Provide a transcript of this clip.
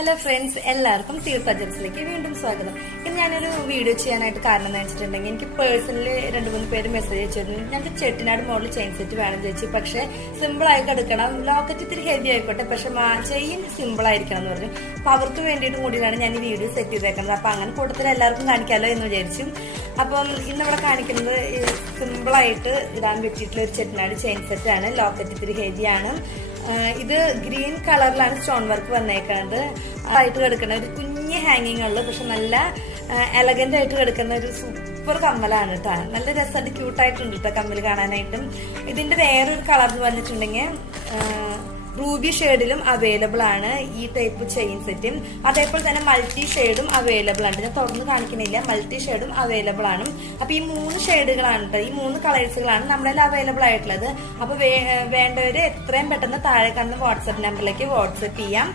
Hello friends, എല്ലാവർക്കും സജൻസിലേക്ക് വീണ്ടും സ്വാഗതം. ഇന്ന് ഞാനൊരു വീഡിയോ ചെയ്യാനായിട്ട് കാരണം എന്ന് വെച്ചിട്ടുണ്ടെങ്കിൽ എനിക്ക് പേഴ്സണലി 2-3 പേര് മെസ്സേജ് അയച്ചിരുന്നു. ഞങ്ങൾക്ക് ചെട്ടിനാട് മോഡൽ ചെയിൻ സെറ്റ് വേണം ചേച്ചി, പക്ഷെ സിമ്പിൾ ആയി എടുക്കണം, ലോക്കറ്റ് ഇത്തിരി ഹെവി ആയിക്കോട്ടെ, പക്ഷെ ചെയിൻ സിമ്പിൾ ആയിരിക്കണം എന്ന് പറഞ്ഞു. അപ്പൊ അവർക്ക് വേണ്ടിയിട്ട് കൂടിയാണ് ഞാൻ ഈ വീഡിയോ സെറ്റ് ചെയ്തേക്കുന്നത്. അപ്പൊ അങ്ങനെ കൂട്ടത്തിൽ എല്ലാവർക്കും കാണിക്കാമല്ലോ എന്ന് വിചാരിച്ചു. അപ്പം ഇന്നിവിടെ കാണിക്കുന്നത് സിമ്പിളായിട്ട് ഇടാൻ പറ്റിയിട്ടുള്ള ഒരു ചെട്ടിനാട് ചെയിൻ സെറ്റ് ആണ്. ലോക്കറ്റ് ഇത്തിരി ഹെവിയാണ്. ഇത് ഗ്രീൻ കളറിലാണ് സ്റ്റോൺ വർക്ക് വന്നേക്കുന്നത്. ആയിട്ട് കിടക്കുന്ന ഒരു കുഞ്ഞ് ഹാങ്ങിങ് ഉള്ളു, പക്ഷെ നല്ല എലഗന്റ് ആയിട്ട് കിടക്കുന്ന ഒരു സൂപ്പർ കമ്മലാണ് കേട്ടോ. നല്ല രസമായിട്ട് ക്യൂട്ടായിട്ടുണ്ട് കേട്ടോ കമ്മൽ കാണാനായിട്ടും. ഇതിന്റെ വേറൊരു കളർ വന്നിട്ടുണ്ടെങ്കിൽ റൂബി ഷെയ്ഡിലും അവൈലബിൾ ആണ് ഈ ടൈപ്പ് ചെയിൻ സെറ്റും. അതേപോലെ തന്നെ മൾട്ടി ഷെയ്ഡും അവൈലബിൾ ആണ്. ഞാൻ തുറന്ന് കാണിക്കുന്നില്ല, മൾട്ടി ഷെയ്ഡും അവൈലബിൾ ആണ്. അപ്പൊ ഈ 3 ഷെയ്ഡുകളാണ് കേട്ടോ, ഈ 3 കളേഴ്സുകളാണ് നമ്മളതിൽ അവൈലബിൾ ആയിട്ടുള്ളത്. അപ്പൊ വേണ്ടവര് എത്രയും പെട്ടെന്ന് താഴെ കാണുന്ന വാട്സ്ആപ്പ് നമ്പറിലേക്ക് വാട്സ്ആപ്പ് ചെയ്യാം.